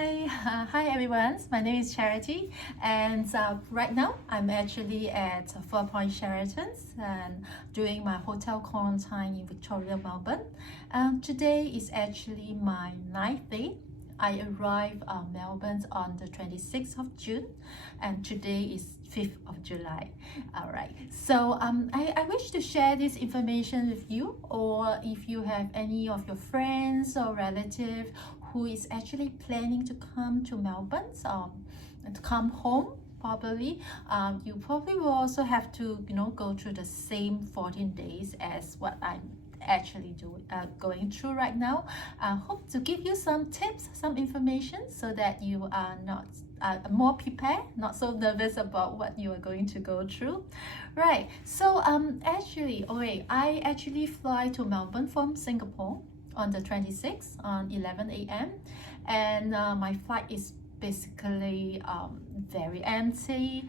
Hi, hi everyone. My name is Charity, and right now I'm actually at Four Point Sheraton's and doing my hotel quarantine in Victoria, Melbourne. Today is actually my ninth day. I arrived Melbourne on the 26th of June, and today is 5th of July. All right, so I wish to share this information with you, or if you have any of your friends or relatives who is actually planning to come to Melbourne, to come home probably, you probably will also have to go through the same 14 days as what I'm actually going through right now. I hope to give you some tips, some information, so that you are not more prepared, not so nervous about what you are going to go through. Right, so I actually fly to Melbourne from Singapore on the 26th on 11 a.m. and my flight is basically very empty.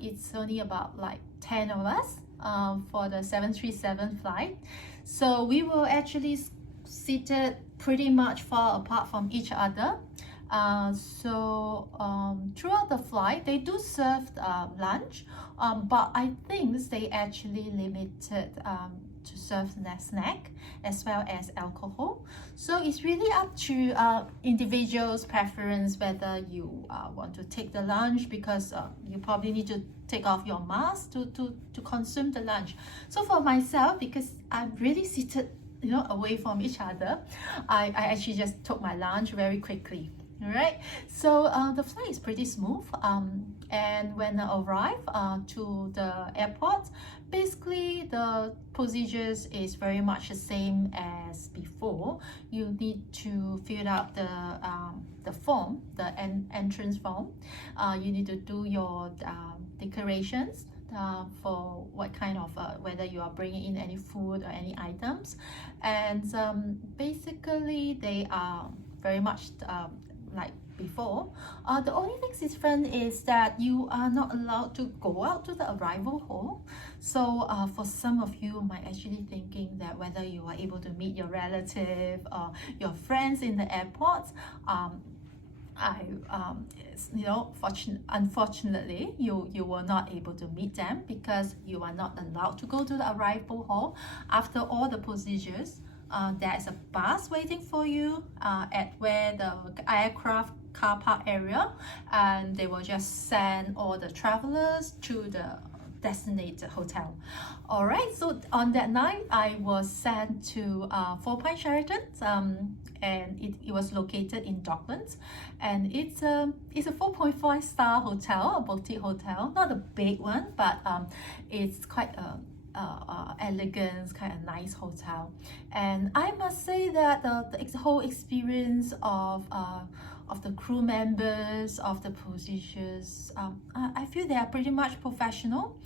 It's only about like 10 of us for the 737 flight. So we were actually seated pretty much far apart from each other. Throughout the flight, they do serve lunch, but I think they actually limited to serve snack as well as alcohol. So it's really up to individuals' preference whether you want to take the lunch, because you probably need to take off your mask to consume the lunch. So for myself, because I'm really seated away from each other, I actually just took my lunch very quickly. All right, so the flight is pretty smooth, and when I arrive to the airport, basically the procedures is very much the same as before. You need to fill out the form, the entrance form. You need to do your declarations for what kind of whether you are bringing in any food or any items, and basically they are very much like before. The only thing different is that you are not allowed to go out to the arrival hall. So for some of you might actually thinking that whether you are able to meet your relative or your friends in the airport, unfortunately you were not able to meet them because you are not allowed to go to the arrival hall. After all the procedures, there's a bus waiting for you at where the aircraft car park area, and they will just send all the travelers to the designated hotel. All right, so on that night I was sent to Four Point Sheraton, and it was located in Docklands, and it's a 4.5 star hotel, a boutique hotel, not a big one, but it's quite a elegant, kind of nice hotel. And I must say that the whole experience of the crew members, of the procedures, I feel they are pretty much professional.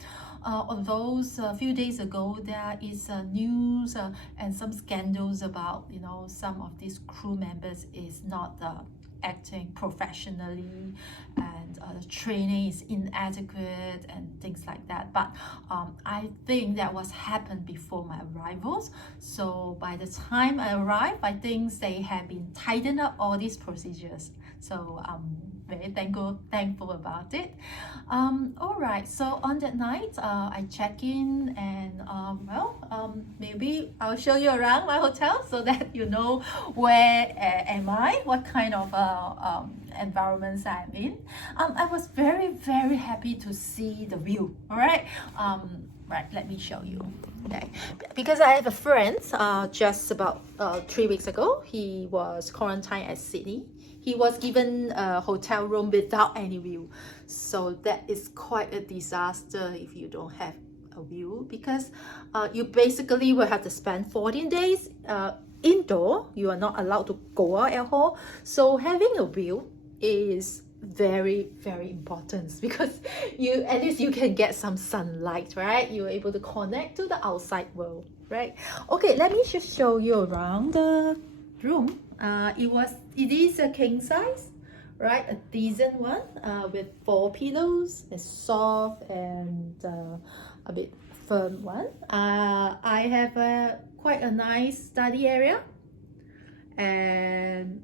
Although a few days ago there is news and some scandals about some of these crew members is not acting professionally, and the training is inadequate and things like that. But I think that was happened before my arrivals. So by the time I arrived, I think they have been tightened up all these procedures. So I'm very thankful about it. All right, so on that night I check in, and maybe I'll show you around my hotel so that you know where am I, what kind of environments I'm in. I was very happy to see the view. All right, right, let me show you. Okay, because I have a friend just about 3 weeks ago. He was quarantined at Sydney. He was given a hotel room without any view. So that is quite a disaster if you don't have a view, because you basically will have to spend 14 days indoor. You are not allowed to go out at all. So having a view is very important, because at least you can get some sunlight, right? You're able to connect to the outside world, right? Okay, let me just show you around the room. It is a king size, right? A decent one with 4 pillows. It's soft and a bit firm one. I have quite a nice study area, and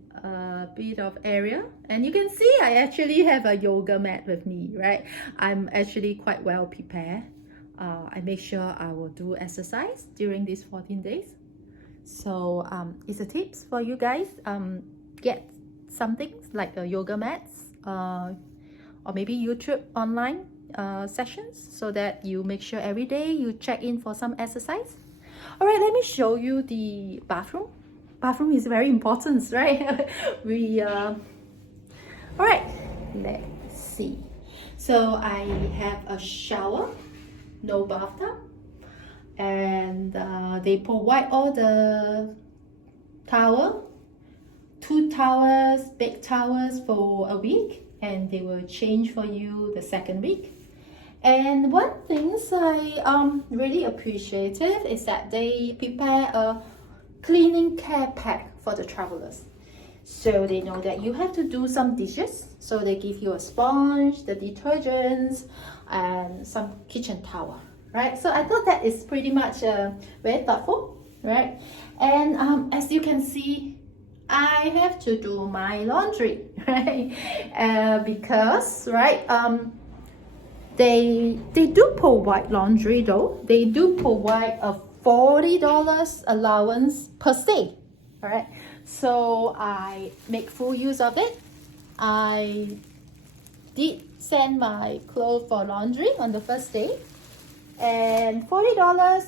bit of area, and you can see I actually have a yoga mat with me, right? I'm actually quite well prepared. I make sure I will do exercise during these 14 days. So it's a tips for you guys. Get something like a yoga mats, or maybe YouTube online sessions, so that you make sure every day you check in for some exercise. All right, let me show you the bathroom. Bathroom is very important, right? All right, let's see. So I have a shower, no bathtub, and they provide all the towel, 2 towels, big towels for a week, and they will change for you the second week. And one thing I really appreciated is that they prepare a cleaning care pack for the travelers. So they know that you have to do some dishes, so they give you a sponge, the detergents, and some kitchen towel, right? So I thought that is pretty much very thoughtful, right? And as you can see, I have to do my laundry, right? Because, right, they do provide laundry though. They do provide a $40 allowance per stay. All right, so I make full use of it. I did send my clothes for laundry on the first day, and $40,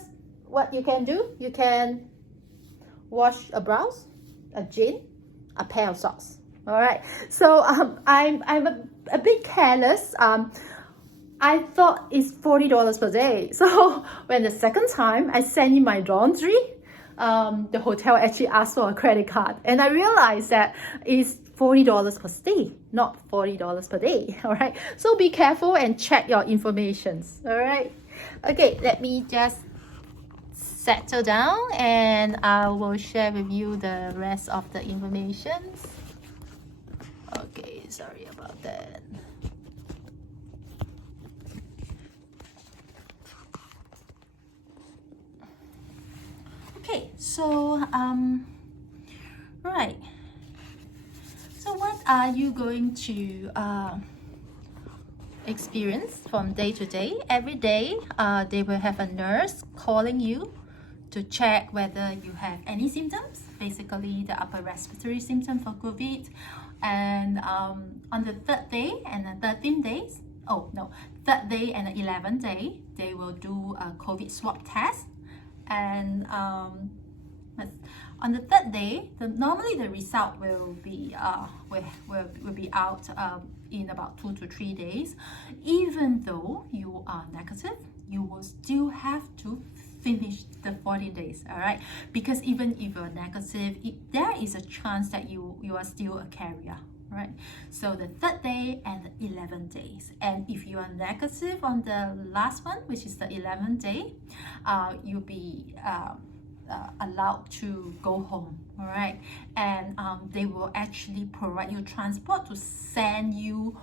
what you can do, you can wash a blouse, a jean, a pair of socks. All right, so I'm a bit careless. I thought it's $40 per day. So when the second time I sent in my laundry, the hotel actually asked for a credit card, and I realized that it's $40 per stay, not $40 per day. All right, so be careful and check your informations. All right, okay, let me just settle down and I will share with you the rest of the information. Okay, sorry about that. Okay, so right, so what are you going to experience from day to day? Every day they will have a nurse calling you to check whether you have any symptoms, basically the upper respiratory symptom for COVID. And on the 3rd day and the 13th days, third day and the 11th day, they will do a COVID swab test. And on the 3rd day, normally the result will be will be out in about 2 to 3 days. Even though you are negative, you will still have to finish the 40 days. All right, because even if you're negative, there is a chance that you are still a carrier. Right, so the 3rd day and the 11th days, and if you are negative on the last one, which is the 11th day, you'll be allowed to go home. All right, and they will actually provide you transport to send you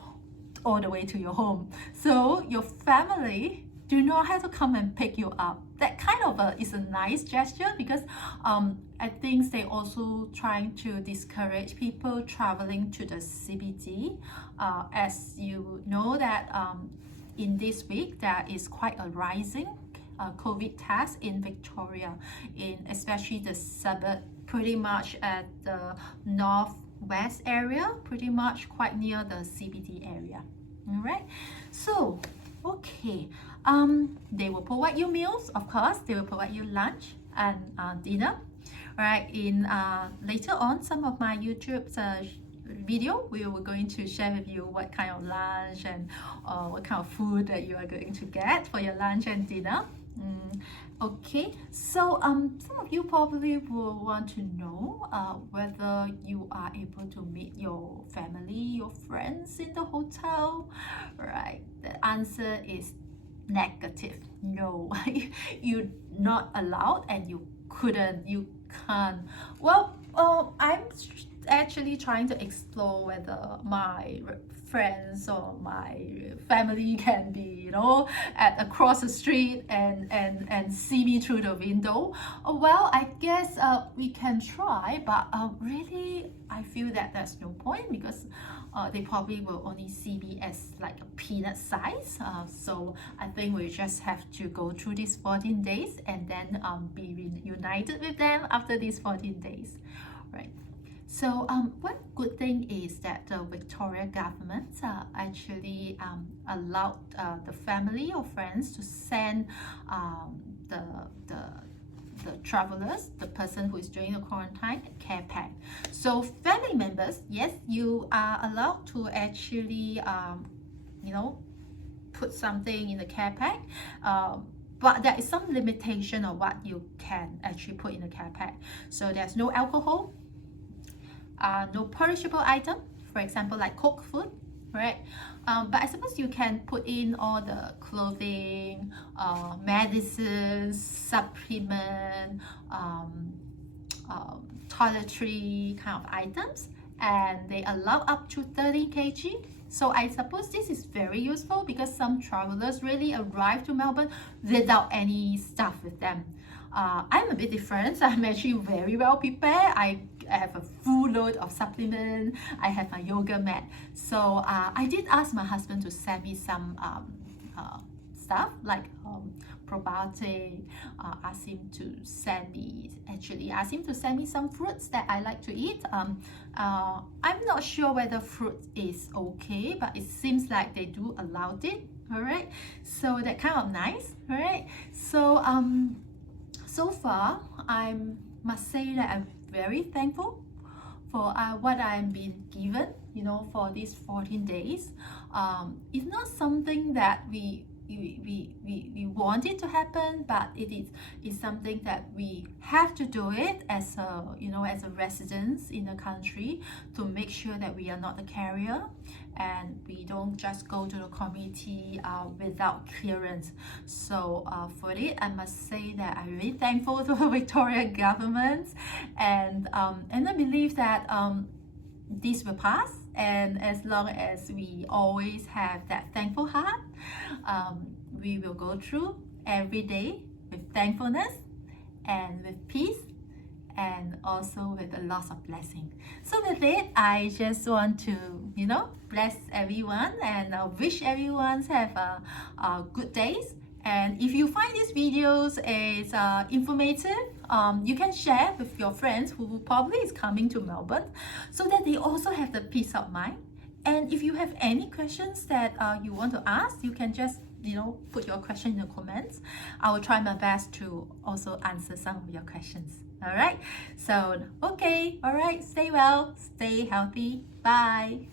all the way to your home, so your family do not have to come and pick you up. That kind of is a nice gesture, because I think they also trying to discourage people traveling to the CBD. As you know that in this week there is quite a rising COVID test in Victoria, especially the suburb, pretty much at the northwest area, pretty much quite near the CBD area. All right, so okay, they will provide you meals, of course. They will provide you lunch and dinner. Right, in later on some of my YouTube video, we were going to share with you what kind of lunch and what kind of food that you are going to get for your lunch and dinner. Okay, so some of you probably will want to know whether you are able to meet your family, your friends in the hotel. Right, the answer is negative. No, you're not allowed, and you can't. Well, I'm actually trying to explore whether my friends or my family can be, you know, at across the street and see me through the window. Well, I guess we can try, but really I feel that there's no point, because they probably will only see me as like a peanut size. So I think we just have to go through these 14 days and then be reunited with them after these 14 days, right? So one good thing is that the Victoria government actually allowed the family or friends to send the travelers, the person who is doing the quarantine, care pack. So family members, yes, you are allowed to actually you know, put something in the care pack, but there is some limitation of what you can actually put in the care pack. So there's no alcohol, no perishable item, for example like cooked food, right? But I suppose you can put in all the clothing, medicines, supplement, toiletry kind of items, and they allow up to 30 kg. So I suppose this is very useful, because some travelers really arrive to Melbourne without any stuff with them. I'm a bit different. So I'm actually very well prepared. I have a full load of supplement. I have my yoga mat. So I did ask my husband to send me some stuff like probiotic. Ask him to send me some fruits that I like to eat. I'm not sure whether fruit is okay, but it seems like they do allow it. All right, so that kind of nice. All right, so so far I must say that I'm very thankful for what I've been given, you know, for these 14 days. It's not something that we want it to happen, but it's something that we have to do it as a, you know, as a residents in the country, to make sure that we are not the carrier and we don't just go to the community without clearance. So for it, I must say that I'm really thankful to the Victoria government, and I believe that this will pass. And as long as we always have that thankful heart, we will go through every day with thankfulness and with peace, and also with a lot of blessing. So with it, I just want to, you know, bless everyone and wish everyone have a good days. And if you find these videos is informative, you can share with your friends who probably is coming to Melbourne, so that they also have the peace of mind. And if you have any questions that you want to ask, you can just, you know, put your question in the comments. I will try my best to also answer some of your questions. All right, so okay, all right, stay well, stay healthy, bye.